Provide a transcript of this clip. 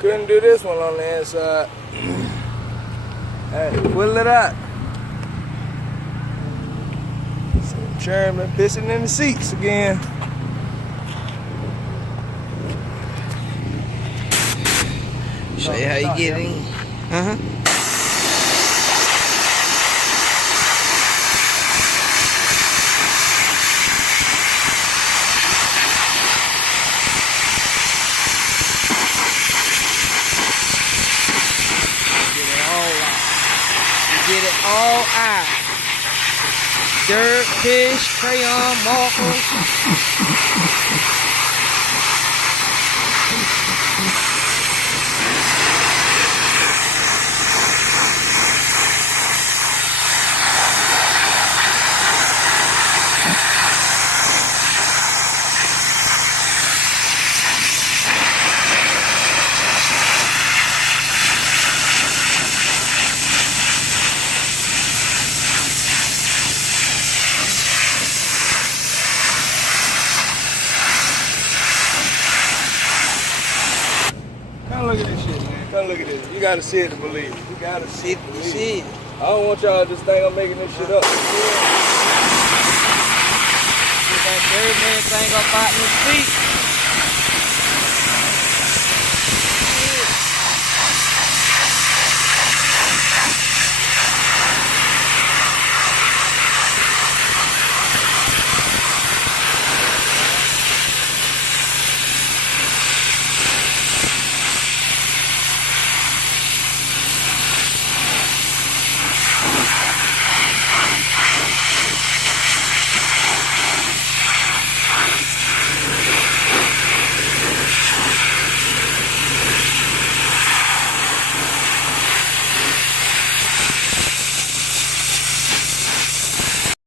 Couldn't do this one on the inside. Hey, pull it out. Sharon been pissing in the seats again. Show you how you get in. Uh-huh. Get it all out. Dirt, fish, crayon, markers. Come look at this shit, man. Come look at this. You gotta see it to believe it. You gotta see it to believe See it. it. I don't want y'all to just think I'm making this shit up. Get that third man thing up out in the seat.